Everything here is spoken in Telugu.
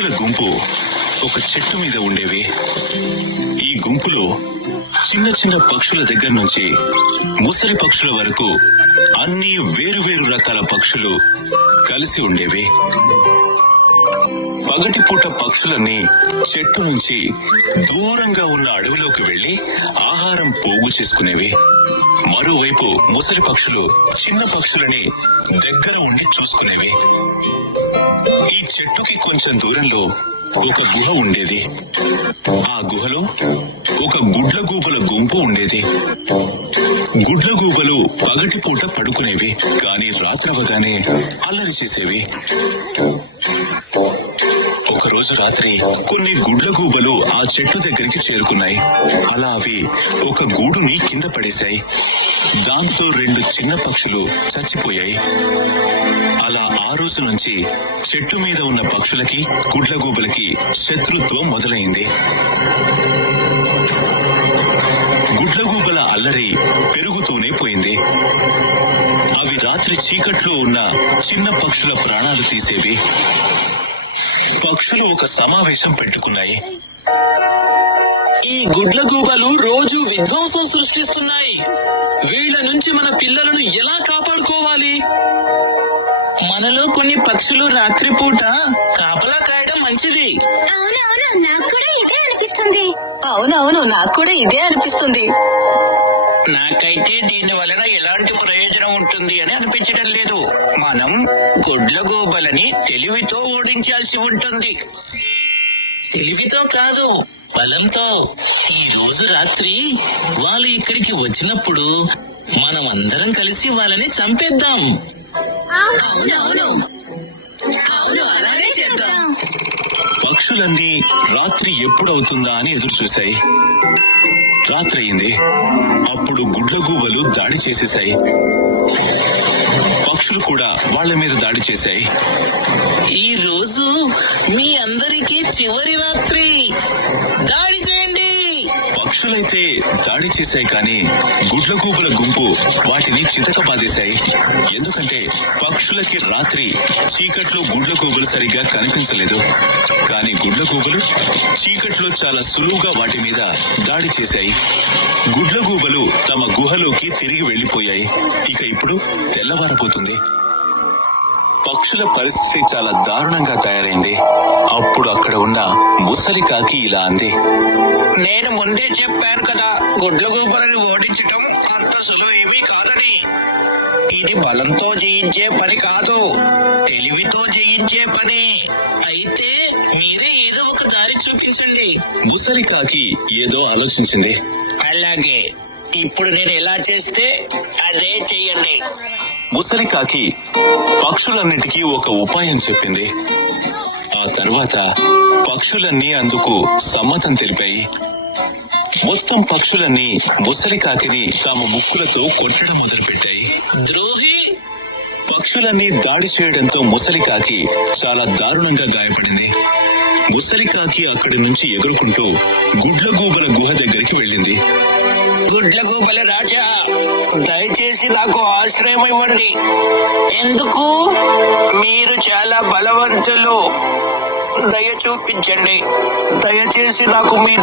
పక్షుల గుంపు ఒక చెట్టు మీద ఉండేవి. ఈ గుంపులో చిన్న చిన్న పక్షుల దగ్గర నుంచి ముసలి పక్షుల వరకు అన్ని వేరు వేరు రకాల పక్షులు కలిసి ఉండేవి. పగటిపూట పక్షులన్నీ చెట్టు నుంచి దూరంగా ఉన్న అడవిలోకి వెళ్లి ఆహారం పోగు చేసుకునేవి. మరోవైపు ముసలి పక్షులు చిన్న పక్షులని దగ్గర ఉండి చూసుకునేవి. ఈ చెట్టుకి కొంచెం దూరంలో ఒక గుహ ఉండేది. ఆ గుహలో ఒక గుడ్లగూబల గుంపు ఉండేది. గుడ్లగూబలు పగటిపూట పడుకునేవి, కానీ రాత్రవగానే అల్లరి చేసేవి. ఒక రోజు రాత్రి కొన్ని గుడ్లగూబలు ఆ చెట్టు దగ్గరికి చేరుకున్నాయి. అలా అవి ఒక గూడుని కింద పడేశాయి. దాంతో 2 చిన్న పక్షులు చచ్చిపోయాయి. అలా ఆ రోజు నుంచి చెట్టు మీద ఉన్న పక్షులకి గుడ్లగూబలకి శత్రుత్వం మొదలైంది. గుడ్లగూబల అల్లరి పెరుగుతూనే పోయింది. అవి రాత్రి చీకట్లో ఉన్న చిన్న పక్షుల ప్రాణాలు తీసేవి. పక్షులు ఒక సమావేశం పెట్టుకున్నాయి. ఈ గుడ్లగూబలు రోజు విధ్వంసం సృష్టిస్తున్నాయి. వీళ్ళ నుంచి మన పిల్లలను ఎలా కాపాడుకోవాలి? మనలో కొన్ని పక్షులు రాత్రిపూట కాపలా కాయడం మంచిది. అవునవును, నాకు కూడా ఇదే అనిపిస్తుంది. నాకైతే దీని వలన ఎలాంటి ప్రయోజనం ఉంటుంది అని అనిపించడం లేదు. మనం గుడ్లగూబలని తెలివితో ఓడించాల్సి ఉంటుంది. తెలివితో కాదు, బలంతో. ఈ రోజు రాత్రి వాళ్ళు ఇక్కడికి వచ్చినప్పుడు మనం అందరం కలిసి వాళ్ళని చంపేద్దాం. అవునవును, అలాగే చేద్దాం. పక్షులన్నీ రాత్రి ఎప్పుడవుతుందా అని ఎదురు చూశాయి. రాత్రి అయింది. అప్పుడు గుడ్లగూబలు దాడి చేసేశాయి. పక్షులు కూడా వాళ్ళ మీద దాడి చేశాయి. ఈ రోజు మీ అందరికీ చివరి రాత్రి. దాడి చేయండి. పక్షులైతే దాడి చేశాయి, కానీ గుడ్లగూబల గుంపు వాటిని చితకబాదేశాయి. ఎందుకంటే పక్షులకి రాత్రి చీకట్లో గుడ్లగూబలు సరిగ్గా కనిపించలేదు. కానీ గుడ్లగూబలు చీకట్లో చాలా సులువుగా వాటి మీద దాడి చేశాయి. గుడ్లగూబలు తమ గుహలోకి తిరిగి వెళ్లిపోయాయి. ఇక ఇప్పుడు తెల్లవారబోతుంది. పక్షుల పరిస్థితి చాలా దారుణంగా తయారైంది. అప్పుడు అక్కడ ఉన్న ముసలి కాకి ఇలా అంది. నేను ముందే చెప్పాను కదా, గుడ్లగూబలను ఓడించటం అంత సులువేమీ కాదని. ఇది బలంతో జయించే పని కాదు, తెలివితో జయించే పని. అయితే మీరే ఏదో ఒక దారి చూపించండి. ముసలి కాకి ఏదో ఆలోచించింది. అలాగే, ఇప్పుడు నేను ఎలా చేస్తే అదే చెయ్యండి. ముసలి కాకి పక్షులన్నిటికీ ఒక ఉపాయం చెప్పింది. ఆ తర్వాత పక్షులన్నీ అందుకు సమ్మతం తెలిపాయి. మొత్తం పక్షులన్నీ ముసలి కాకిని తమ ముక్కులతో కొట్టడం మొదలుపెట్టాయి. ద్రోహి! పక్షులన్నీ దాడి చేయడంతో ముసలి కాకి చాలా దారుణంగా గాయపడింది. ముసలి కాకి అక్కడి నుంచి ఎగురుకుంటూ గుడ్లగూబల గుహ దగ్గరికి వెళ్ళింది. గుడ్లగూబల రాజా, దయచేసి నాకు ఆశ్రయం ఇవ్వండి. ఎందుకు? మీరు చాలా బలవంతులు. దయ చూపించండి. దయచేసి నాకు మీ